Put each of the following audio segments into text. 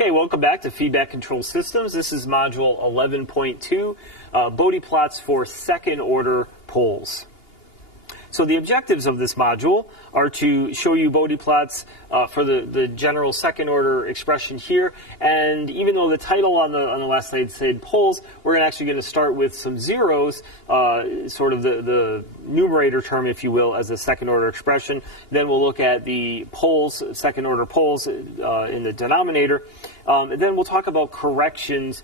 Okay, welcome back to Feedback Control Systems. This is Module 11.2, Bode plots for second-order poles. So the objectives of this module are to show you Bode plots for the general second-order expression here. And even though the title on the last slide said poles, we're actually going to start with some zeros, sort of the numerator term, if you will, as a second-order expression. Then we'll look at the poles, second-order poles in the denominator. And then we'll talk about corrections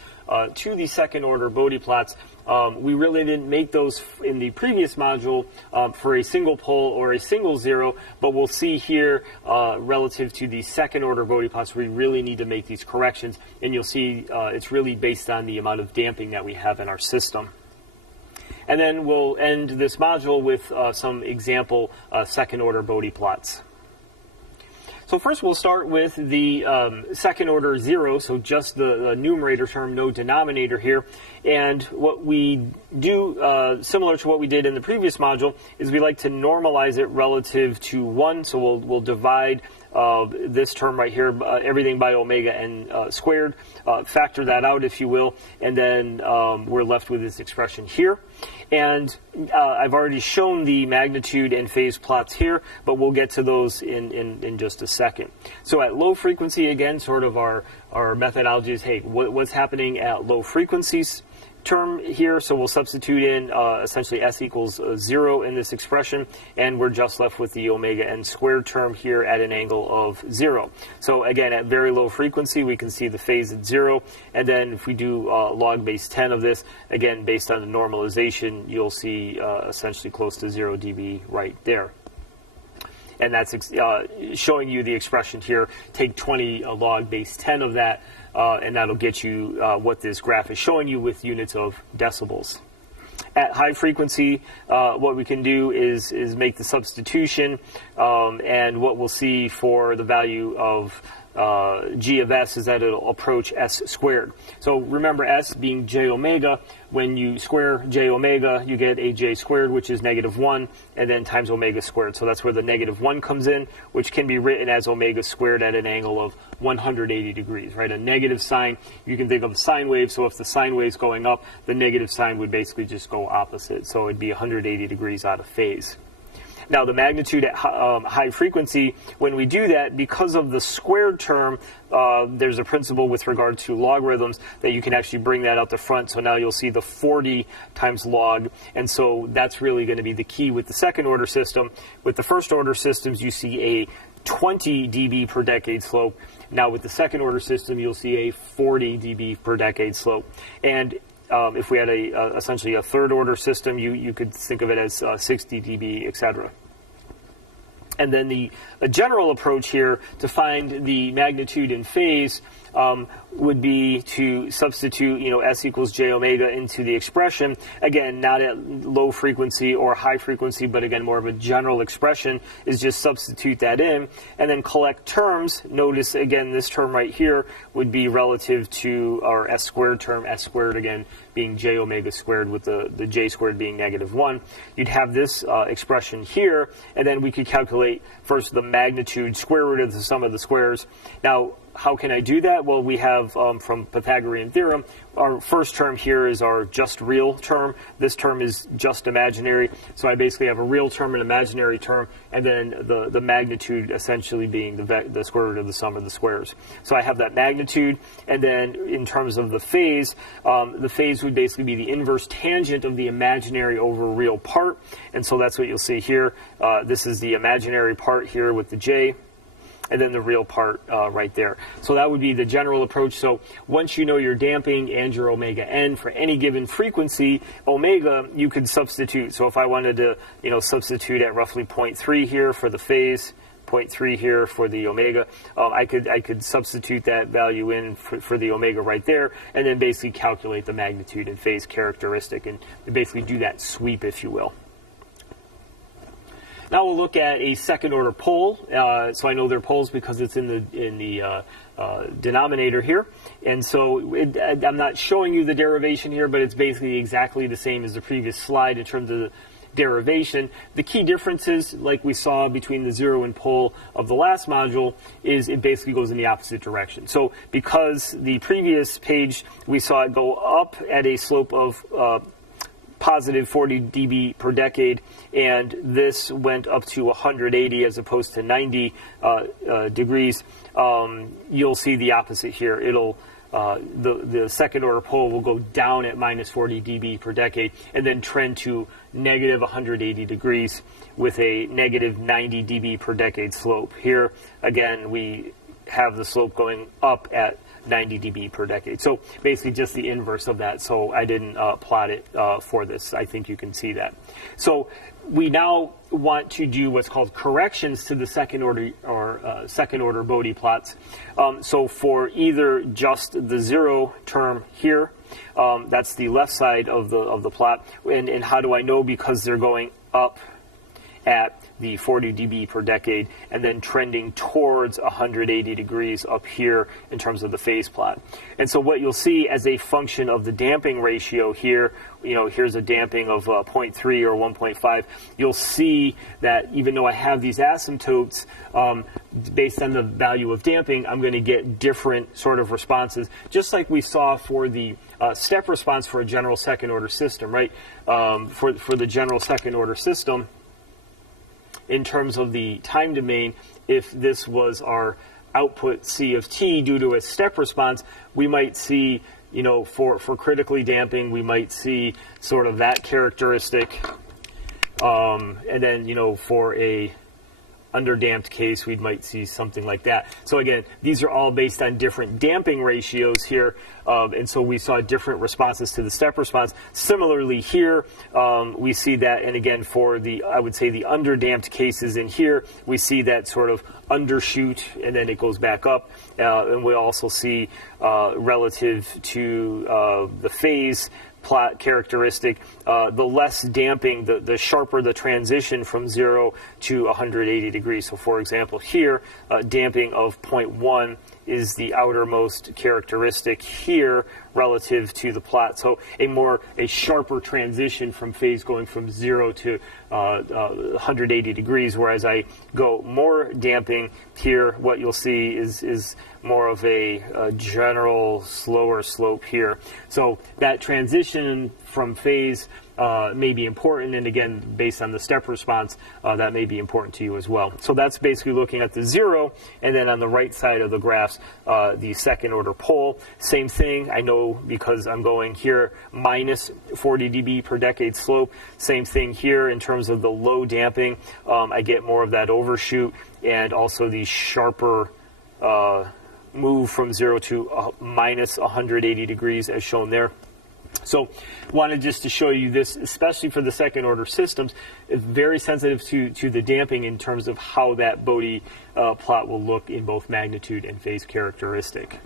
to the second-order Bode plots. We really didn't make those in the previous module for a single pole or a single zero, but we'll see here relative to the second-order Bode plots, we really need to make these corrections, and you'll see it's really based on the amount of damping that we have in our system. And then we'll end this module with some example second-order Bode plots. So first we'll start with the second order zero, so just the numerator term, no denominator here. And what we do, similar to what we did in the previous module, is we like to normalize it relative to 1. So we'll divide this term right here, everything by omega n squared, factor that out, if you will, and then we're left with this expression here. And I've already shown the magnitude and phase plots here, but we'll get to those in just a second. So at low frequency, again, sort of our methodology is, hey, what's happening at low frequencies term here? So we'll substitute in essentially s equals 0 in this expression, and we're just left with the omega n squared term here at an angle of 0. So again, at very low frequency, we can see the phase at 0, and then if we do log base 10 of this, again, based on the normalization, you'll see essentially close to 0 dB right there. And that's showing you the expression here. Take 20 log base 10 of that, and that'll get you what this graph is showing you with units of decibels. At high frequency, what we can do is make the substitution, and what we'll see for the value of g of s is that it'll approach s squared. So remember, s being j omega, when you square j omega, you get a j squared, which is -1, and then times omega squared. So that's where the -1 comes in, which can be written as omega squared at an angle of 180 degrees, right? A negative sign, you can think of a sine wave, so if the sine wave's going up, the negative sign would basically just go opposite. So it'd be 180 degrees out of phase. Now, the magnitude at high frequency, when we do that, because of the squared term, there's a principle with regard to logarithms that you can actually bring that out the front. So now you'll see the 40 times log, and so that's really going to be the key with the second order system. With the first order systems, you see a 20 dB per decade slope. Now with the second order system, you'll see a 40 dB per decade slope. And if we had essentially a third order system, you could think of it as 60 dB, etc. And then the general approach here to find the magnitude in phase would be to substitute, s equals j omega into the expression. Again, not at low frequency or high frequency, but again, more of a general expression is just substitute that in and then collect terms. Notice again, this term right here would be relative to our s squared term, s squared again being j omega squared with the j squared being -1. You'd have this expression here, and then we could calculate first the magnitude, square root of the sum of the squares. Now, how can I do that? Well, we have from Pythagorean theorem, our first term here is our just real term. This term is just imaginary. So I basically have a real term, an imaginary term, and then the magnitude essentially being the square root of the sum of the squares. So I have that magnitude, and then in terms of the phase would basically be the inverse tangent of the imaginary over real part. And so that's what you'll see here. This is the imaginary part here with the j, and then the real part right there. So that would be the general approach. So once you know your damping and your omega n for any given frequency, omega, you could substitute. So if I wanted to, substitute at roughly 0.3 here for the phase, 0.3 here for the omega, I could substitute that value in for the omega right there, and then basically calculate the magnitude and phase characteristic, and basically do that sweep, if you will. Now we'll look at a second order pole. So I know they're poles because it's in the denominator here. And so I'm not showing you the derivation here, but it's basically exactly the same as the previous slide in terms of derivation. The key differences, like we saw between the zero and pole of the last module, is it basically goes in the opposite direction. So because the previous page we saw it go up at a slope of positive 40 dB per decade, and this went up to 180 as opposed to 90 degrees, you'll see the opposite here. It'll the second order pole will go down at minus 40 dB per decade and then trend to negative 180 degrees with a negative 90 dB per decade slope. Here, again, we have the slope going up at 90 dB per decade. So basically just the inverse of that. So I didn't plot it for this. I think you can see that. So we now want to do what's called corrections to the second order Bode plots. So for either just the zero term here, that's the left side of the plot. And how do I know? Because they're going up at the 40 dB per decade and then trending towards 180 degrees up here in terms of the phase plot. And so what you'll see as a function of the damping ratio here, here's a damping of 0.3 or 1.5, you'll see that even though I have these asymptotes, based on the value of damping, I'm going to get different sort of responses, just like we saw for the step response for a general second order system, right? For the general second order system, in terms of the time domain, if this was our output C of t due to a step response, we might see, for critically damping, we might see sort of that characteristic. And then, for a underdamped case, we might see something like that. So again, these are all based on different damping ratios here, and so we saw different responses to the step response. Similarly here, we see that, and again, for I would say the underdamped cases in here, we see that sort of undershoot, and then it goes back up, and we also see relative to the phase plot characteristic, the less damping, the sharper the transition from 0 to 180 degrees. So for example here, damping of 0.1 is the outermost characteristic here relative to the plot. So a sharper transition from phase going from 0 to 180 degrees, whereas I go more damping here, what you'll see is more of a general slower slope here. So that transition from phase may be important, and again, based on the step response, that may be important to you as well. So that's basically looking at the zero, and then on the right side of the graphs, the second order pole. Same thing, I know because I'm going here minus 40 dB per decade slope. Same thing here in terms of the low damping. I get more of that overshoot, and also the sharper move from 0 to minus 180 degrees as shown there. So wanted just to show you this, especially for the second order systems, very sensitive to the damping in terms of how that Bode plot will look in both magnitude and phase characteristic.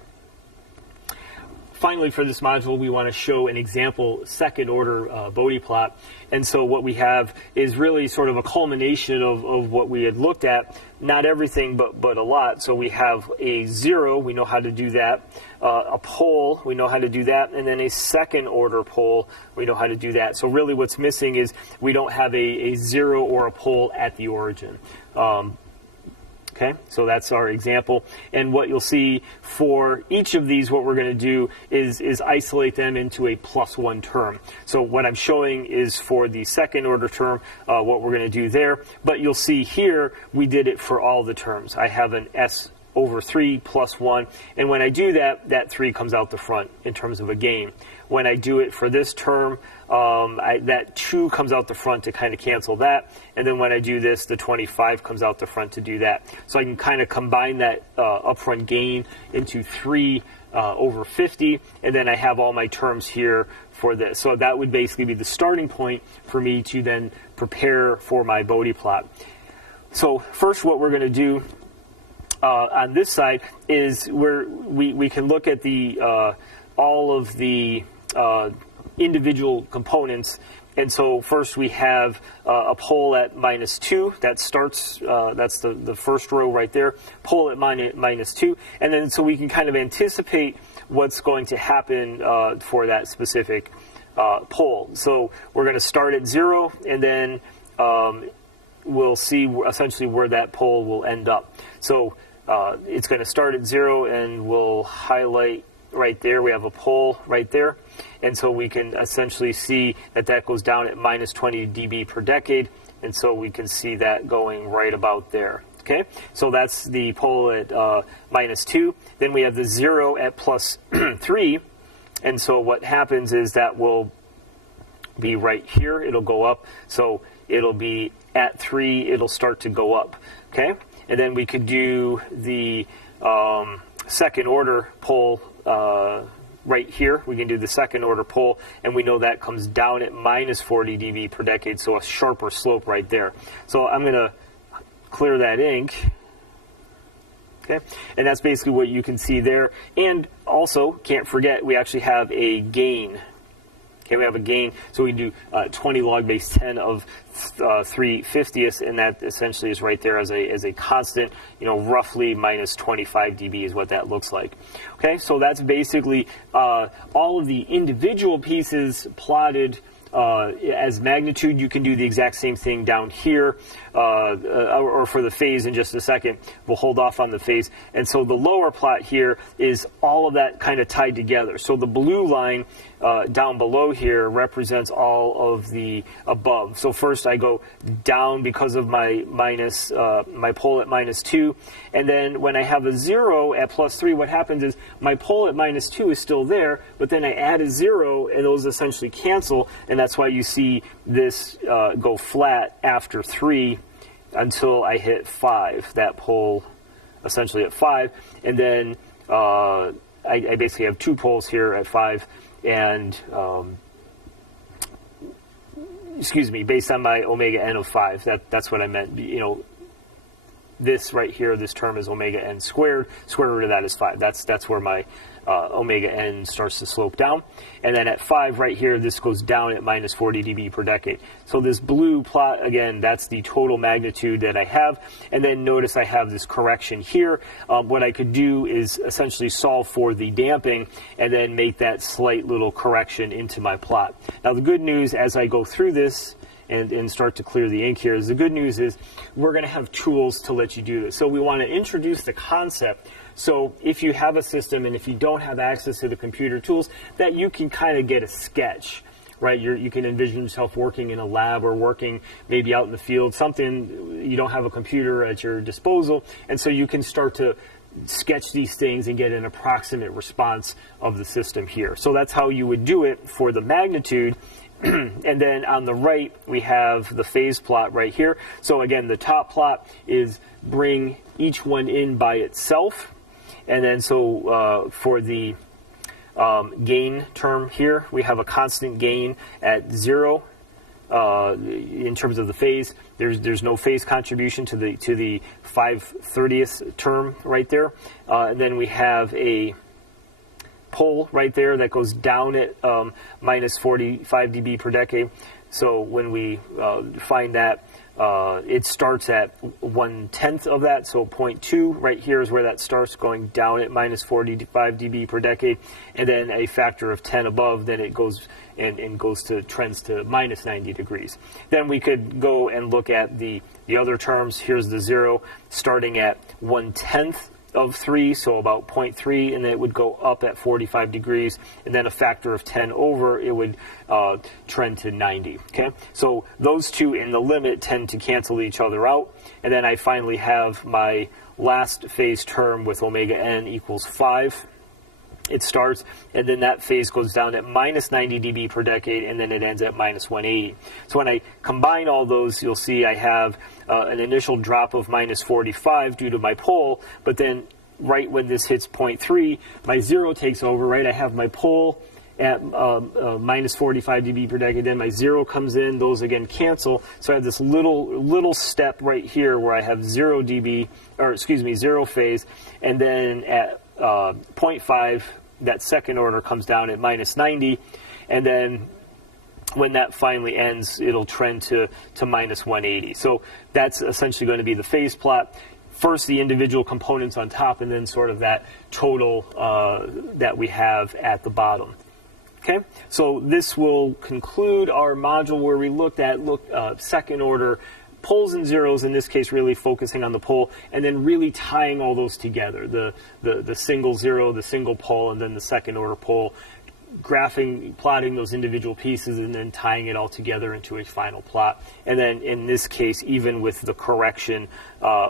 Finally, for this module, we want to show an example second order Bode plot. And so what we have is really sort of a culmination of what we had looked at. Not everything, but a lot. So we have a zero, we know how to do that. A pole, we know how to do that. And then a second order pole, we know how to do that. So really what's missing is we don't have a zero or a pole at the origin. Okay, so that's our example. And what you'll see for each of these, what we're going to do is isolate them into a +1 term. So what I'm showing is for the second order term, what we're going to do there. But you'll see here, we did it for all the terms. I have an S over 3 plus 1. And when I do that, that 3 comes out the front in terms of a gain. When I do it for this term, that 2 comes out the front to kind of cancel that. And then when I do this, the 25 comes out the front to do that. So I can kind of combine that upfront gain into 3 over 50. And then I have all my terms here for this. So that would basically be the starting point for me to then prepare for my Bode plot. So first what we're going to do on this side is we can look at the all of the individual components. And so first we have a pole at -2. That starts, that's the first row right there. Pole at -2. And then so we can kind of anticipate what's going to happen for that specific pole. So we're going to start at 0, and then we'll see essentially where that pole will end up. So it's going to start at 0, and we'll highlight right there. We have a pole right there, and so we can essentially see that that goes down at minus 20 dB per decade, and so we can see that going right about there. Okay, so that's the pole at minus 2. Then we have the 0 at plus 3, and so what happens is that will be right here. It'll go up, so it'll be at 3, it'll start to go up. Okay, and then we could do the second order pole right here. We can do the second order pole, and we know that comes down at minus 40 dB per decade, so a sharper slope right there. So I'm going to clear that ink. Okay, and that's basically what you can see there. And also, can't forget, we actually have a gain. Okay, we have a gain, so we can do 20 log base 10 of 3/50, and that essentially is right there as a constant, roughly minus 25 dB is what that looks like. Okay, so that's basically all of the individual pieces plotted as magnitude. You can do the exact same thing down here, or for the phase in just a second. We'll hold off on the phase. And so the lower plot here is all of that kind of tied together. So the blue line down below here represents all of the above. So first I go down because of my my pole at minus 2, and then when I have a 0 at plus 3, what happens is my pole at minus 2 is still there, but then I add a 0, and those essentially cancel, and that's why you see this go flat after 3 until I hit 5, that pole essentially at 5, and then I basically have 2 poles here at 5, and excuse me, based on my omega n of 5, that's what I meant. This right here, this term is omega n squared. Square root of that is 5. That's where my omega n starts to slope down. And then at 5 right here, this goes down at minus 40 dB per decade. So this blue plot, again, that's the total magnitude that I have. And then notice I have this correction here. What I could do is essentially solve for the damping and then make that slight little correction into my plot. Now the good news as I go through this and start to clear the ink here is the good news is we're going to have tools to let you do this. So we want to introduce the concept. So if you have a system and if you don't have access to the computer tools, that you can kind of get a sketch, right? You can envision yourself working in a lab or working maybe out in the field, something you don't have a computer at your disposal, and so you can start to sketch these things and get an approximate response of the system here. So that's how you would do it for the magnitude. And then on the right, we have the phase plot right here. So again, the top plot is bring each one in by itself. And then so for the gain term here, we have a constant gain at 0 in terms of the phase. There's no phase contribution to the 5/30th term right there. And then we have a pole right there that goes down at minus 45 dB per decade. So when we find that, it starts at 1/10 of that, so 0.2 right here is where that starts, going down at minus 45 dB per decade, and then a factor of 10 above, then it goes and trends to minus 90 degrees. Then we could go and look at the other terms. Here's the 0 starting at 1/10 of 3, so about 0.3, and then it would go up at 45 degrees, and then a factor of 10 over, it would trend to 90. Okay, so those two in the limit tend to cancel each other out, and then I finally have my last phase term with omega n equals 5. It starts, and then that phase goes down at minus 90 dB per decade, and then it ends at minus 180. So when I combine all those, you'll see I have an initial drop of minus 45 due to my pole, but then right when this hits 0.3, my 0 takes over, right? I have my pole at minus 45 dB per decade, then my 0 comes in, those again cancel, so I have this little step right here where I have 0 phase, and then at 0.5, that second order comes down at minus 90, and then when that finally ends, it'll trend to minus 180. So that's essentially going to be the phase plot. First, the individual components on top, and then sort of that total that we have at the bottom. Okay, so this will conclude our module where we looked at second order poles and zeros, in this case really focusing on the pole, and then really tying all those together, the single zero, the single pole, and then the second order pole, plotting those individual pieces and then tying it all together into a final plot. And then in this case, even with the correction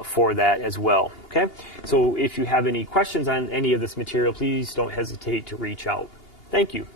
for that as well. Okay, so if you have any questions on any of this material, please don't hesitate to reach out. Thank you.